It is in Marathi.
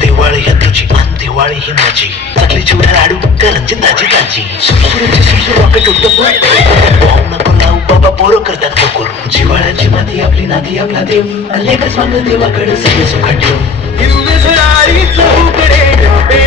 दिवाळी तुझी आणि दिवाळी ही माझी चांगली चिवडा लाडू करंजी ताजी ताजी सुरसुरीची सुरसुर रॉकेट उडत बॉम्ब नको लावू बाबा पोरं करतात बकोर जिवाळ्याची माती आपली नाती आपला देव लेखच मागं देवाकडे सगळे सुखाट ठेव हिरवे झळाळी चौकडे